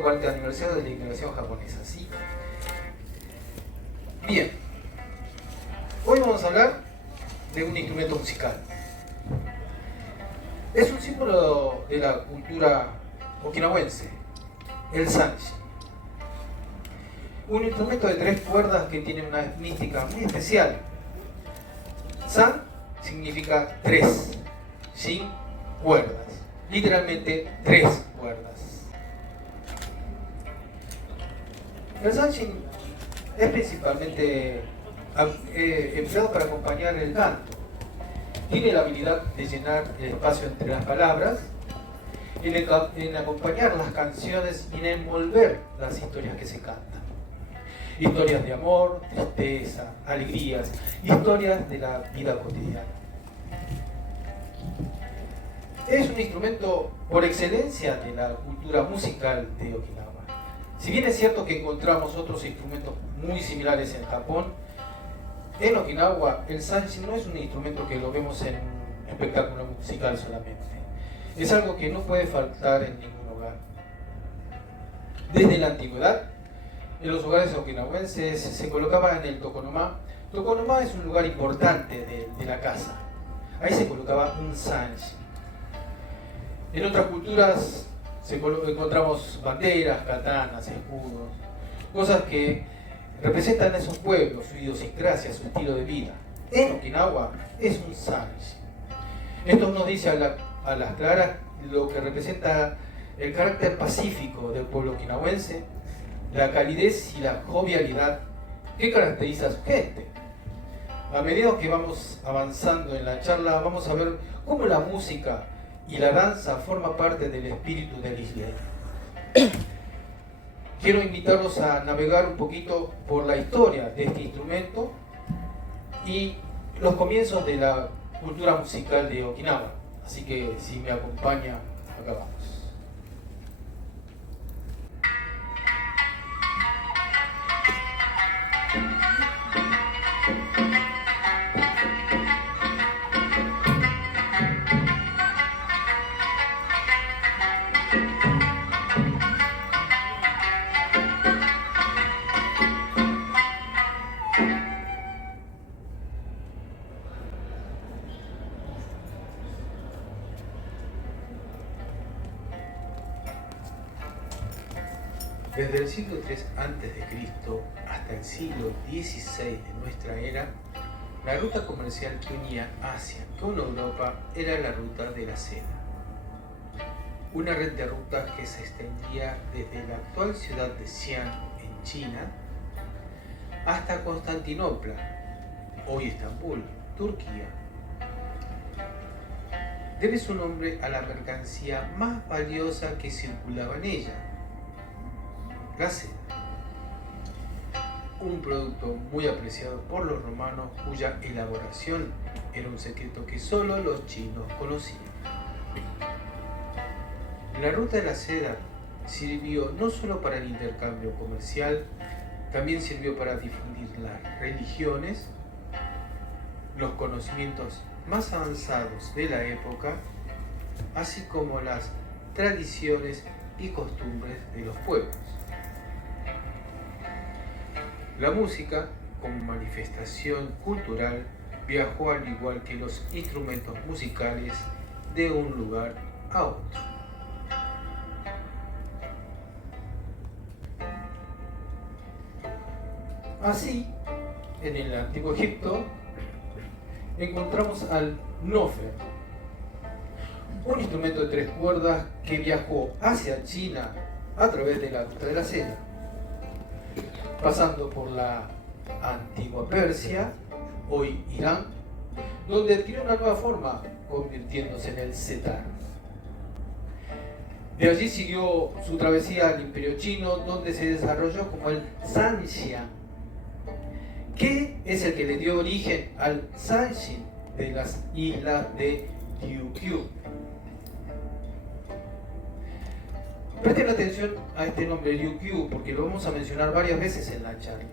140 aniversario de la inmigración japonesa, ¿sí? Bien, hoy vamos a hablar de un instrumento musical. Es un símbolo de la cultura okinawense, el sanshi. Un instrumento de 3 cuerdas que tiene una mística muy especial. San significa 3, shin, cuerdas. Literalmente 3 cuerdas. El sanshi es principalmente empleado para acompañar el canto. Tiene la habilidad de llenar el espacio entre las palabras, en acompañar las canciones y en envolver las historias que se cantan. Historias de amor, tristeza, alegrías, historias de la vida cotidiana. Es un instrumento por excelencia de la cultura musical de Okinawa. Si bien es cierto que encontramos otros instrumentos muy similares en Japón, en Okinawa el sanshi no es un instrumento que lo vemos en un espectáculo musical solamente. Es algo que no puede faltar en ningún hogar. Desde la antigüedad, en los hogares okinawenses se colocaba en el tokonoma. Tokonoma es un lugar importante de la casa. Ahí se colocaba un sanshi. En otras culturas encontramos banderas, katanas, escudos, cosas que representan a esos pueblos, su idiosincrasia, su estilo de vida. En Okinawa es un sanshi. Esto nos dice a las claras lo que representa el carácter pacífico del pueblo okinawense, la calidez y la jovialidad que caracteriza a su gente. A medida que vamos avanzando en la charla, vamos a ver cómo la música y la danza forma parte del espíritu de la isla. Quiero invitarlos a navegar un poquito por la historia de este instrumento y los comienzos de la cultura musical de Okinawa. Así que si me acompaña, acá vamos. Desde el siglo III a.C. hasta el siglo XVI de nuestra era, la ruta comercial que unía Asia con Europa era la ruta de la seda. Una red de rutas que se extendía desde la actual ciudad de Xi'an en China hasta Constantinopla, hoy Estambul, Turquía. Debe su nombre a la mercancía más valiosa que circulaba en ella, la seda, un producto muy apreciado por los romanos cuya elaboración era un secreto que solo los chinos conocían. La ruta de la seda sirvió no solo para el intercambio comercial, también sirvió para difundir las religiones, los conocimientos más avanzados de la época, así como las tradiciones y costumbres de los pueblos. La música, como manifestación cultural, viajó al igual que los instrumentos musicales de un lugar a otro. Así, en el Antiguo Egipto, encontramos al nofer, un instrumento de 3 cuerdas que viajó hacia China a través de la ruta de la seda, pasando por la antigua Persia, hoy Irán, donde adquirió una nueva forma, convirtiéndose en el setar. De allí siguió su travesía al Imperio Chino, donde se desarrolló como el sanxian, que es el que le dio origen al sanshin de las islas de Ryukyu. Presten atención a este nombre, Ryukyu, porque lo vamos a mencionar varias veces en la charla.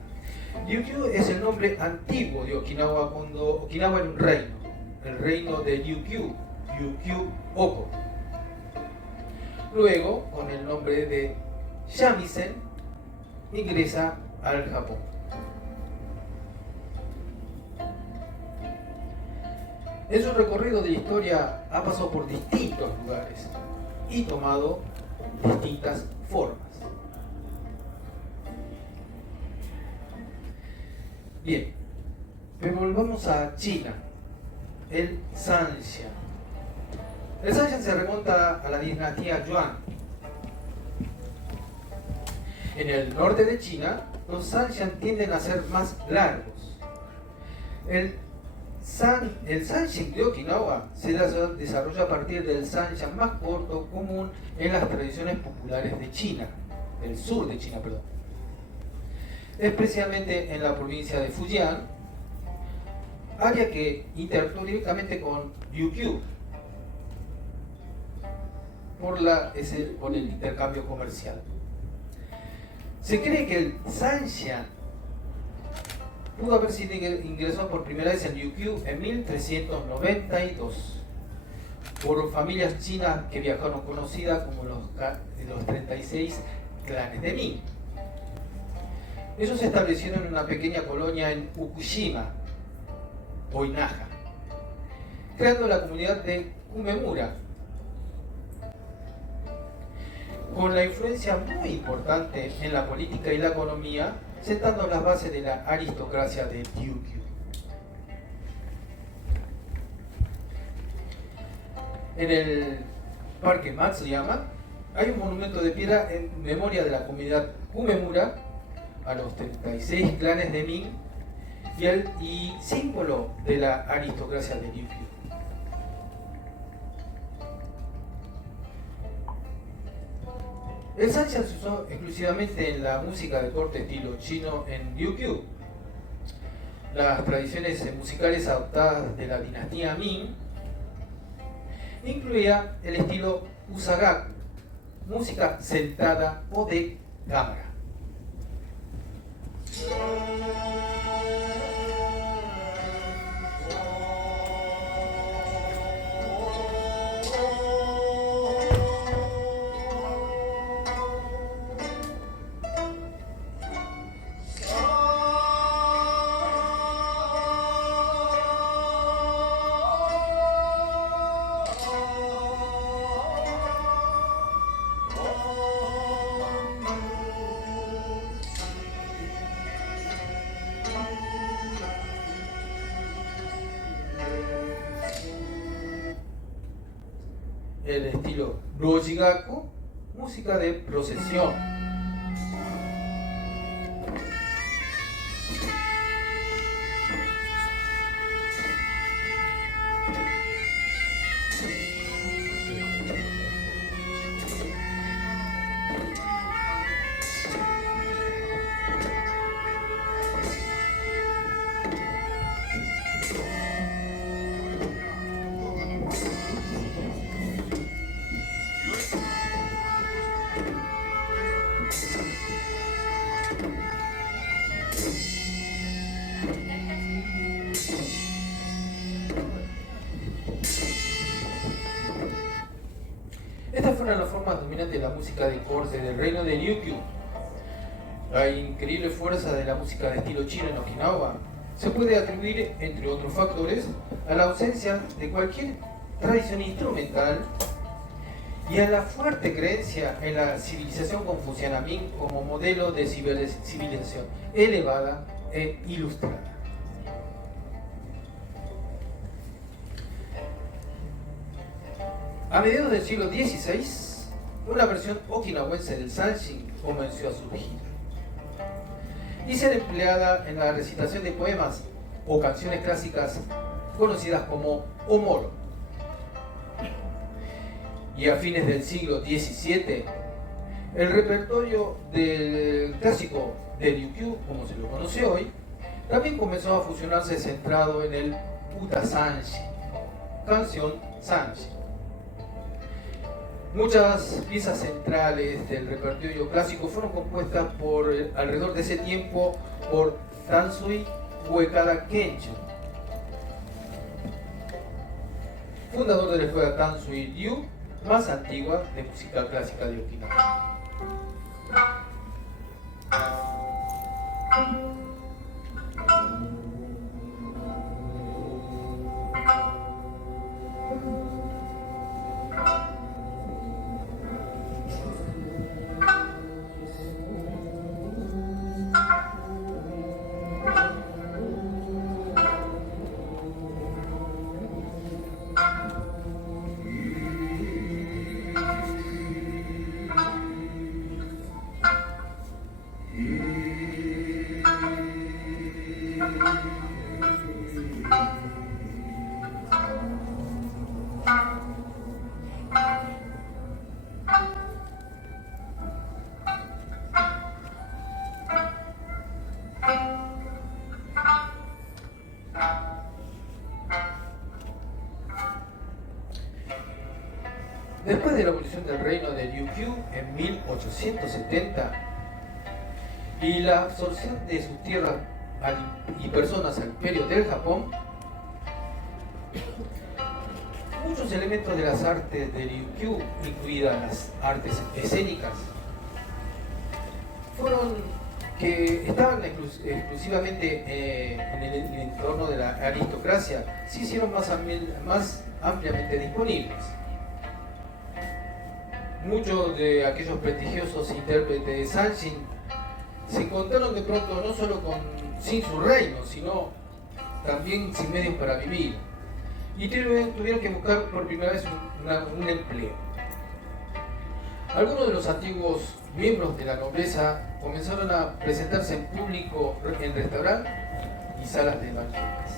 Ryukyu es el nombre antiguo de Okinawa cuando Okinawa era un reino, el reino de Ryukyu, Ryukyu Oko. Luego, con el nombre de shamisen ingresa al Japón. En su recorrido de la historia ha pasado por distintos lugares y tomado distintas formas. Bien, pero volvamos a China, el Sanxian. El Sanxian se remonta a la dinastía Yuan. En el norte de China, los Sanxian tienden a ser más largos. El Sanxin de Okinawa se desarrolla a partir del Sanxian más corto común en las tradiciones populares de China, del sur de China, perdón. Especialmente en la provincia de Fujian, área que interactúa directamente con Ryukyu por el intercambio comercial. Se cree que el Sanxian pudo haber sido ingresado por primera vez en Ryukyu en 1392 por familias chinas que viajaron, conocidas como los 36 clanes de Ming. Ellos se establecieron en una pequeña colonia en Fukushima, Oinaha, creando la comunidad de Kumemura, con la influencia muy importante en la política y la economía, sentando las bases de la aristocracia de Ryukyu. En el Parque Matsuyama hay un monumento de piedra en memoria de la comunidad Kumemura, a los 36 clanes de Ming y símbolo de la aristocracia de Ryukyu. El Sanxian se usó exclusivamente en la música de corte estilo chino en Ryukyu. Las tradiciones musicales adoptadas de la dinastía Ming incluía el estilo Usagaku, música sentada o de cámara. El estilo Rojigaku, música de procesión. Estas fueron las formas dominantes de la música de corte del reino de Ryukyu. La increíble fuerza de la música de estilo chino en Okinawa se puede atribuir, entre otros factores, a la ausencia de cualquier tradición instrumental y a la fuerte creencia en la civilización confuciana Ming como modelo de civilización elevada e ilustrada. A mediados del siglo XVI, una versión okinawense del Sanxin comenzó a surgir y ser empleada en la recitación de poemas o canciones clásicas conocidas como omoro. Y a fines del siglo XVII, el repertorio del clásico de Ryukyu, como se lo conoce hoy, también comenzó a fusionarse centrado en el Uta Sanshi, canción Sanshi. Muchas piezas centrales del repertorio clásico fueron compuestas alrededor de ese tiempo por Tansui Uekada Kensho, fundador de la escuela Tansui Ryu más antigua de música clásica de Okinawa. Después de la abolición del reino de Ryukyu en 1870 y la absorción de sus tierras y personas al imperio del Japón, muchos elementos de las artes de Ryukyu, incluidas las artes escénicas, que estaban exclusivamente en el entorno de la aristocracia, se hicieron más ampliamente disponibles. Muchos de aquellos prestigiosos intérpretes de Sanshin se encontraron de pronto no solo sin su reino, sino también sin medios para vivir, y tuvieron que buscar por primera vez un empleo. Algunos de los antiguos miembros de la nobleza comenzaron a presentarse en público en restaurantes y salas de banquetes.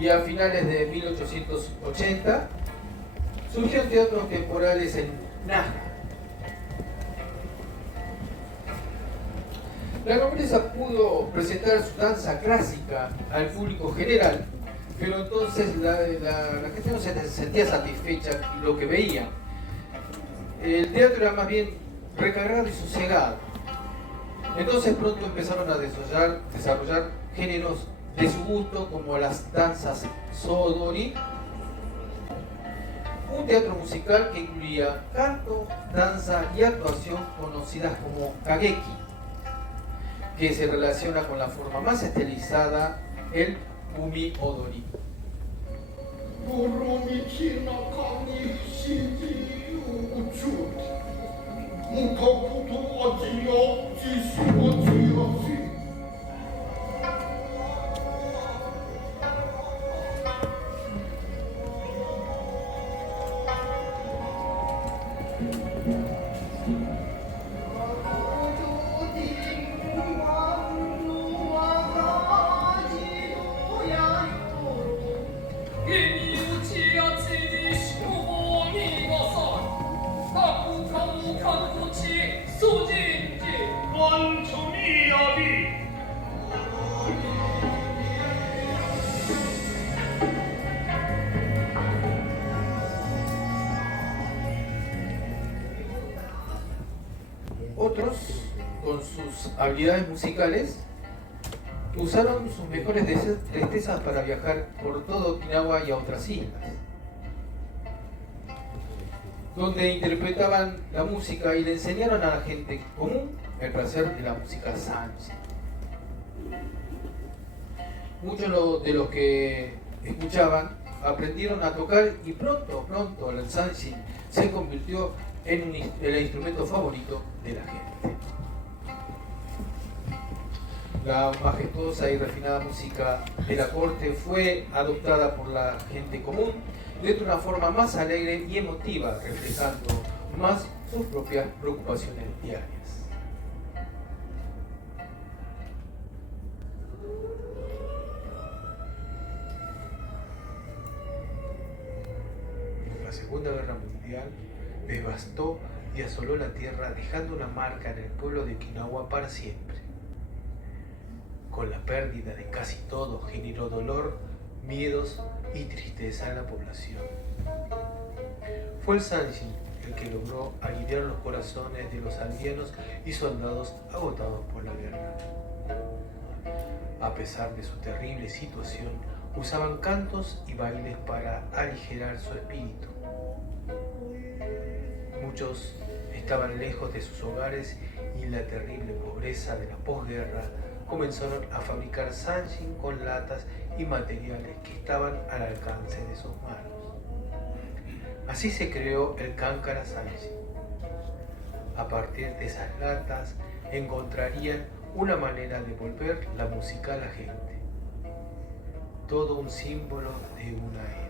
Y a finales de 1880 surgieron teatros temporales en Naha. La nobleza pudo presentar su danza clásica al público general, pero entonces la gente no se sentía satisfecha con lo que veía. El teatro era más bien recargado y sosegado. Entonces pronto empezaron a desarrollar géneros de su gusto, como las danzas Sodori, un teatro musical que incluía canto, danza y actuación conocidas como kageki, que se relaciona con la forma más estilizada, el Umi Odori. Otros, con sus habilidades musicales, usaron sus mejores destrezas para viajar por todo Okinawa y a otras islas, donde interpretaban la música y le enseñaron a la gente común el placer de la música Sanshin. Muchos de los que escuchaban aprendieron a tocar y pronto el Sanshin se convirtió en el instrumento favorito de la gente. La majestuosa y refinada música de la corte fue adoptada por la gente común de una forma más alegre y emotiva, reflejando más sus propias preocupaciones diarias. La Segunda Guerra Mundial devastó y asoló la tierra, dejando una marca en el pueblo de Okinawa para siempre. Con la pérdida de casi todo, generó dolor, miedos y tristeza en la población. Fue el Sanshin el que logró aliviar los corazones de los aldeanos y soldados agotados por la guerra. A pesar de su terrible situación, usaban cantos y bailes para aligerar su espíritu. Muchos estaban lejos de sus hogares y la terrible pobreza de la posguerra comenzaron a fabricar Sanshin con latas y materiales que estaban al alcance de sus manos. Así se creó el Kankara Sanshin. A partir de esas latas encontrarían una manera de volver la música a la gente. Todo un símbolo de una era.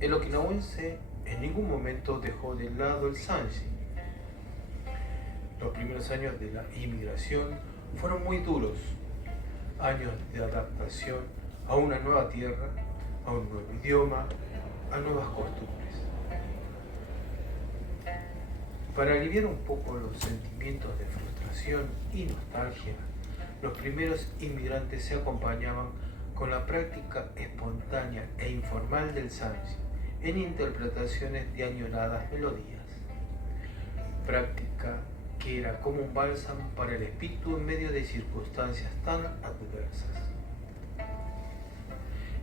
El okinawense en ningún momento dejó de lado el Sanshin. Los primeros años de la inmigración fueron muy duros, años de adaptación a una nueva tierra, a un nuevo idioma, a nuevas costumbres. Para aliviar un poco los sentimientos de frustración y nostalgia, los primeros inmigrantes se acompañaban con la práctica espontánea e informal del Sansi en interpretaciones de añoradas melodías. Práctica que era como un bálsamo para el espíritu en medio de circunstancias tan adversas.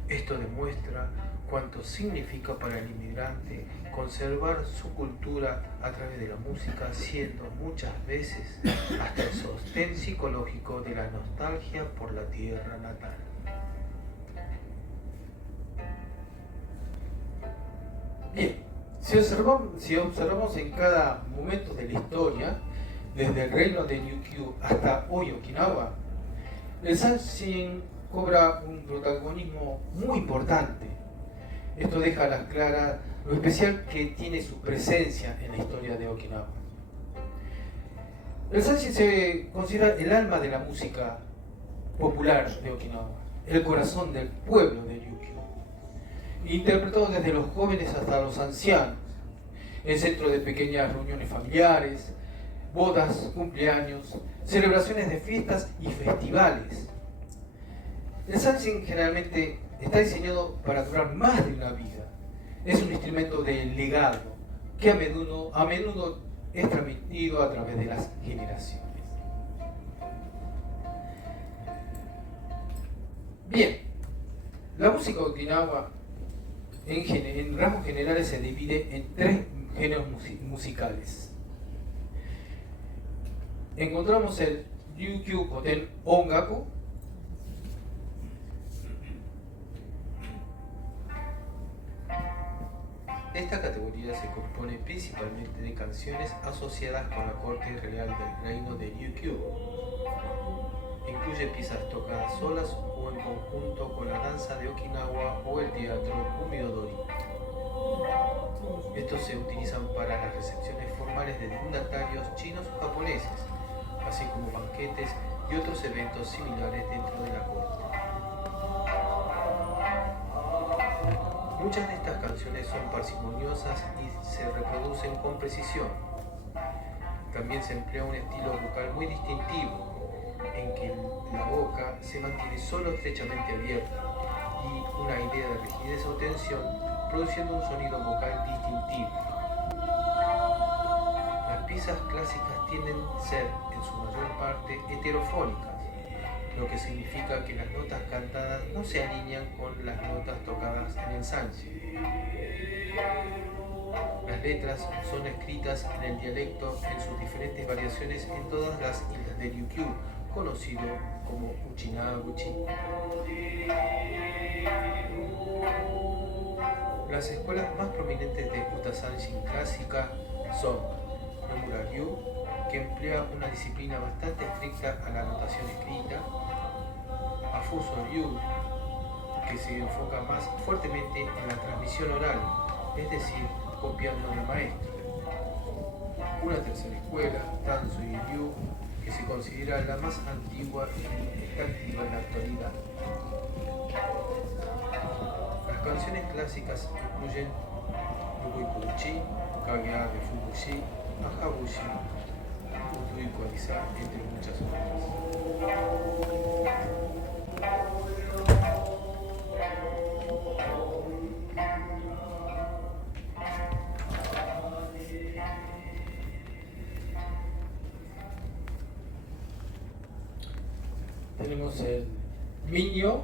Esto demuestra cuánto significa para el inmigrante conservar su cultura a través de la música, siendo muchas veces hasta el sostén psicológico de la nostalgia por la tierra natal. Bien, si observamos en cada momento de la historia, desde el reino de Ryukyu hasta hoy Okinawa, el Sanshin cobra un protagonismo muy importante. Esto deja a las claras lo especial que tiene su presencia en la historia de Okinawa. El Sanshin se considera el alma de la música popular de Okinawa, el corazón del pueblo de Ryukyu, interpretado desde los jóvenes hasta los ancianos, en centro de pequeñas reuniones familiares, bodas, cumpleaños, celebraciones de fiestas y festivales. El Sanshin generalmente está diseñado para durar más de una vida. Es un instrumento de legado que a menudo es transmitido a través de las generaciones. Bien, la música de Okinawa en rasgos generales se divide en tres géneros musicales. Encontramos el Ryukyu Koten Ongaku. Esta categoría se compone principalmente de canciones asociadas con la corte real del reino de Ryukyu. Incluye piezas tocadas solas o en conjunto con la danza de Okinawa o el teatro Kumidodori. Estos se utilizan para las recepciones formales de dignatarios chinos o japoneses, así como banquetes y otros eventos similares dentro de la corte. Muchas de estas canciones son parsimoniosas y se reproducen con precisión. También se emplea un estilo vocal muy distintivo, en que la boca se mantiene solo estrechamente abierta y una idea de rigidez o tensión, produciendo un sonido vocal distintivo. Las piezas clásicas tienden a ser, en su mayor parte, heterofónicas, lo que significa que las notas cantadas no se alinean con las notas tocadas en el Sanshin. Las letras son escritas en el dialecto en sus diferentes variaciones en todas las islas de Ryukyu, conocido como Uchinaguchi. Las escuelas más prominentes de Uta Sanshin clásica son Nomura Ryu, que emplea una disciplina bastante estricta a la notación escrita, Afuso Ryu, que se enfoca más fuertemente en la transmisión oral, es decir, copiando al maestro. Una tercera escuela, Tansui Ryu, que se considera la más antigua y está activa en la actualidad. Las canciones clásicas incluyen Yukoi-Kuruchi, Kagea de Fubushi, Ahabushi, Utui Kuarisa, entre muchas otras. Tenemos el Minyo,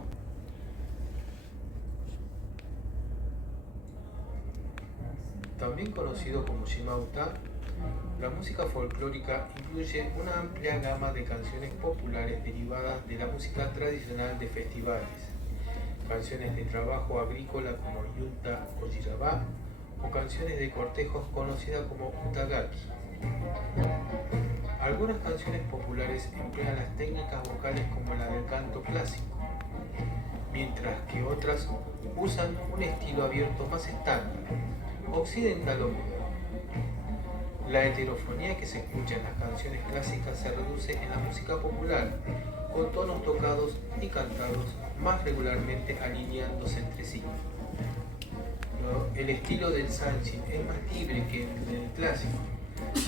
también conocido como Shimauta. La música folclórica incluye una amplia gama de canciones populares derivadas de la música tradicional de festivales, canciones de trabajo agrícola como Yunta o Jiraba, o canciones de cortejos conocidas como Utagaki. Algunas canciones populares emplean las técnicas vocales como la del canto clásico, mientras que otras usan un estilo abierto más estándar, occidental o moderno. La heterofonía que se escucha en las canciones clásicas se reduce en la música popular, con tonos tocados y cantados más regularmente alineándose entre sí. El estilo del Sanshin es más libre que el clásico,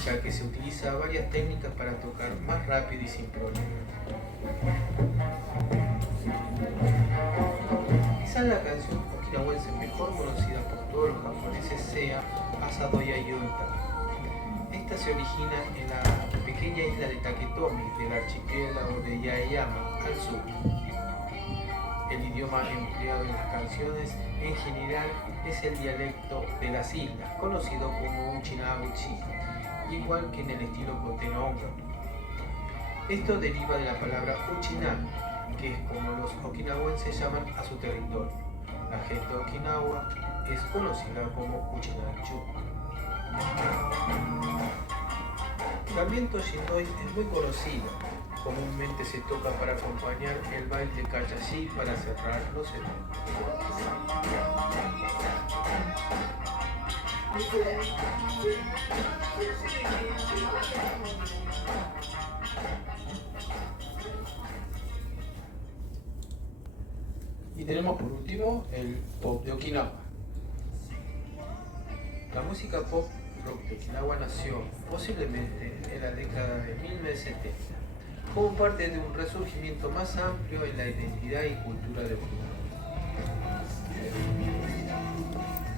ya que se utiliza varias técnicas para tocar más rápido y sin problemas. Quizás la canción okinawense mejor conocida por todos los japoneses sea Asadoya Yonta. Esta se origina en la pequeña isla de Taketomi del archipiélago de Yaeyama al sur. El idioma empleado en las canciones en general es el dialecto de las islas, conocido como Uchinaguchi, igual que en el estilo koteno húngaro. Esto deriva de la palabra Uchina, que es como los okinawenses llaman a su territorio. La gente de Okinawa es conocida como Uchinachu. También Toshindoi es muy conocido. Comúnmente se toca para acompañar el baile Kachashi para cerrar los eventos. Y tenemos por último el pop de Okinawa. La música pop rock de Okinawa nació posiblemente en la década de 1970 como parte de un resurgimiento más amplio en la identidad y cultura de Okinawa.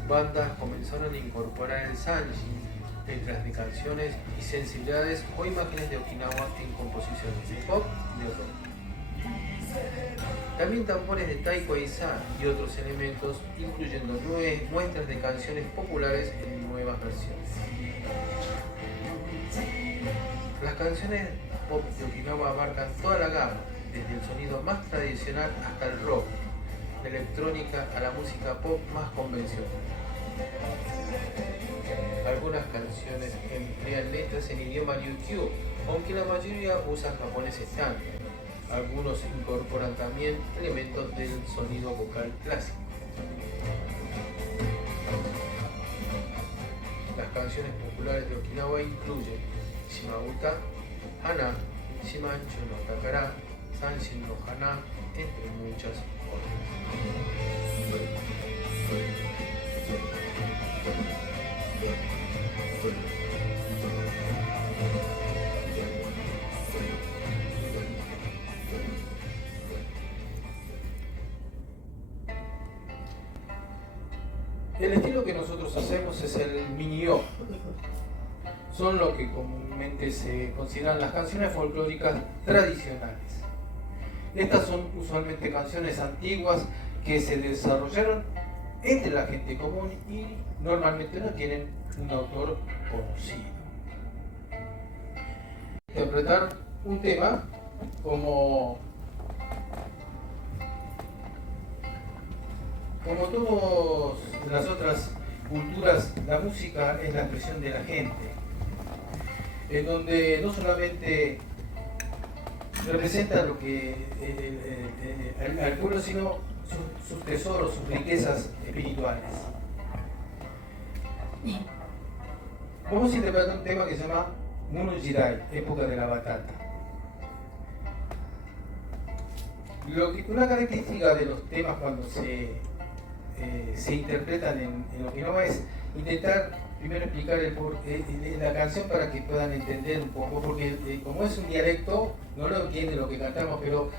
Bandas comenzaron a incorporar el Sanshin, letras de canciones y sensibilidades o imágenes de Okinawa en composiciones de pop y de rock. También tambores de taiko e isa y otros elementos, incluyendo muestras de canciones populares en nuevas versiones. Las canciones pop de Okinawa abarcan toda la gama, desde el sonido más tradicional hasta el rock, la electrónica a la música pop más convencional. Algunas canciones emplean letras en idioma Ryukyu, aunque la mayoría usan japonés estándar. Algunos incorporan también elementos del sonido vocal clásico. Las canciones populares de Okinawa incluyen Shimabuta, Hana, Shimanchu no Takara, Sanshin no Hana, entre muchas otras. El estilo que nosotros hacemos es el minyo. Son lo que comúnmente se consideran las canciones folclóricas tradicionales. Estas son usualmente canciones antiguas que se desarrollaron entre la gente común y normalmente no tienen un autor conocido. Interpretar un tema como todas las otras culturas, la música es la expresión de la gente, en donde no solamente representa lo que al pueblo, sino sus tesoros, sus riquezas espirituales. Vamos a interpretar un tema que se llama Muno Jirai, época de la batata. Una característica de los temas cuando se interpretan en Okinawa es intentar primero explicar la canción para que puedan entender un poco, porque como es un dialecto, no lo entienden lo que cantamos, pero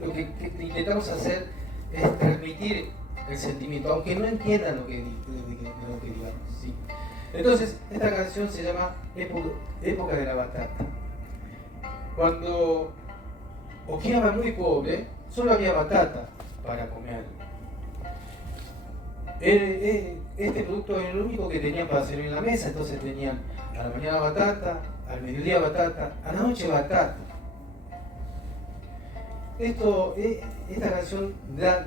lo que intentamos hacer es transmitir el sentimiento, aunque no entiendan lo que digamos. ¿Sí? Entonces, esta canción se llama Época de la Batata. Cuando Okinawa era muy pobre, solo había batata para comer. Este producto era el único que tenían para servir en la mesa, entonces tenían a la mañana batata, al mediodía batata, a la noche batata. Esta canción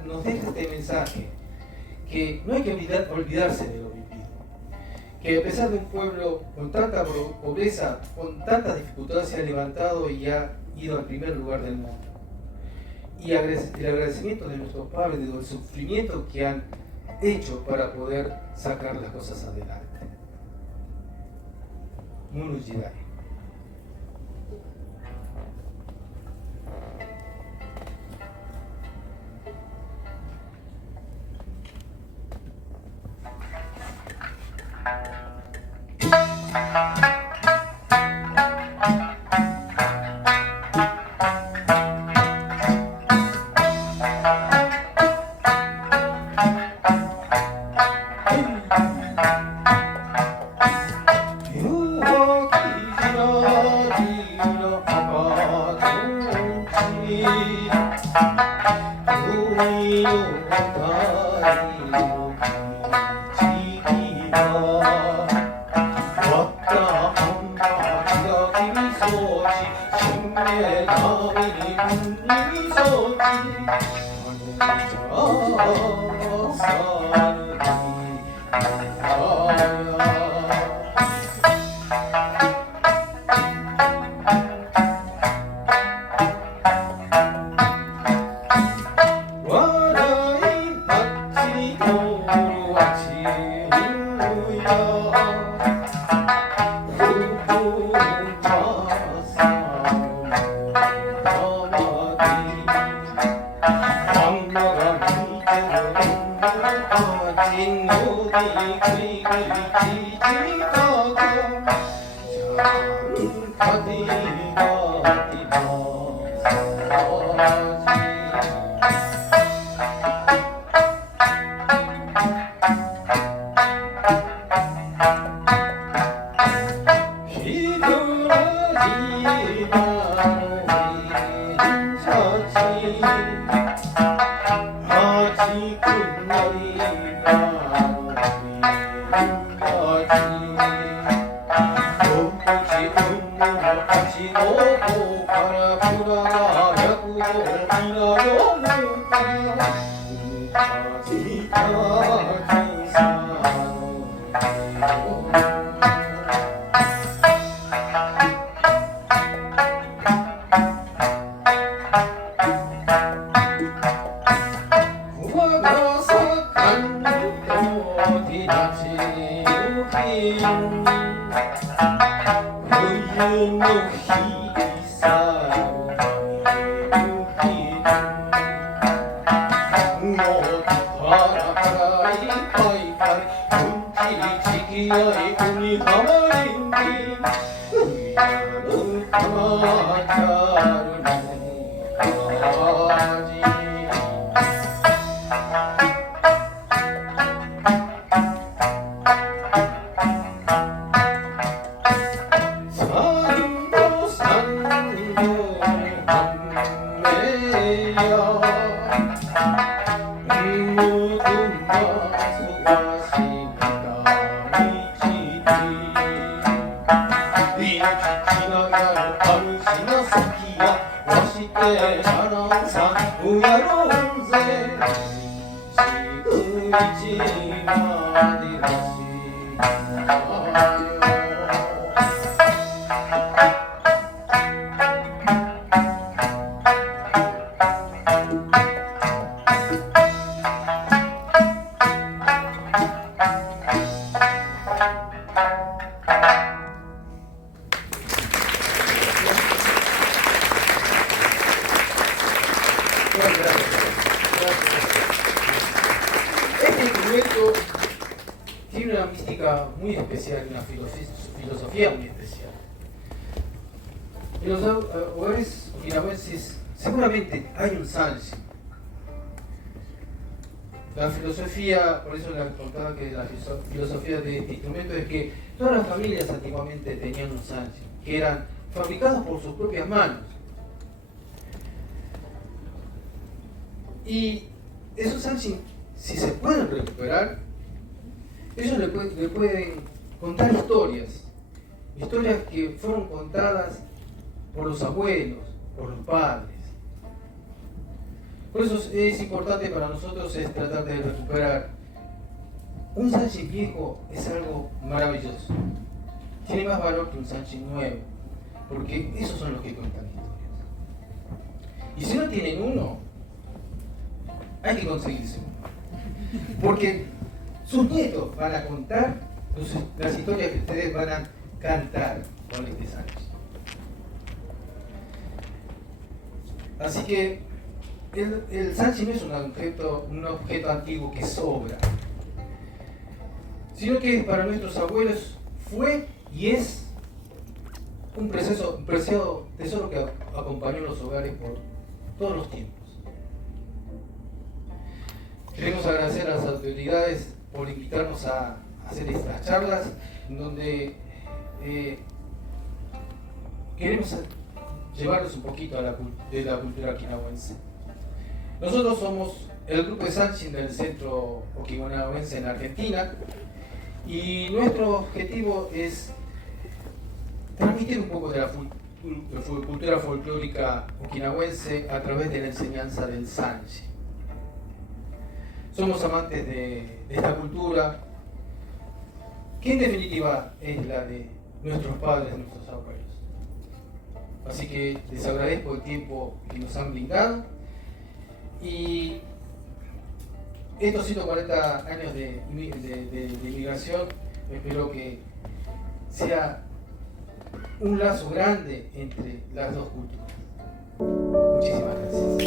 nos deja este mensaje, que no hay que olvidarse de lo vivido, que a pesar de un pueblo con tanta pobreza, con tantas dificultades, se ha levantado y ha ido al primer lugar del mundo. Y el agradecimiento de nuestros padres, del sufrimiento que han hecho para poder sacar las cosas adelante. Muno Jirai. Este instrumento tiene una mística muy especial, una filosofía muy especial. En los hogares okinawenses seguramente hay un sanshi. La filosofía, por eso les contaba que la filosofía de este instrumento es que todas las familias antiguamente tenían un sanshi, que eran fabricados por sus propias manos. Y esos sanshi, si se pueden recuperar, ellos le pueden contar historias que fueron contadas por los abuelos, por los padres. Por eso es importante para nosotros es tratar de recuperar. Un sanshi viejo es algo maravilloso. Tiene más valor que un sanshi nuevo, porque esos son los que cuentan historias. Y si no tienen uno, hay que conseguirse uno. Porque sus nietos van a contar las historias que ustedes van a cantar con este sanshi. Así que el sanshi no es un objeto antiguo que sobra, sino que para nuestros abuelos fue y es un preciado tesoro que acompañó los hogares por todos los tiempos. Queremos agradecer a las autoridades por invitarnos a hacer estas charlas, en donde queremos llevarlos un poquito de la cultura okinawense. Nosotros somos el grupo de Sanchin del Centro Okinawense en Argentina, y nuestro objetivo es transmitir un poco de la cultura folclórica okinawense a través de la enseñanza del Sanchin. Somos amantes de esta cultura, que en definitiva es la de nuestros padres, nuestros abuelos. Así que les agradezco el tiempo que nos han brindado, y estos 140 años de inmigración espero que sea un lazo grande entre las dos culturas. Muchísimas gracias.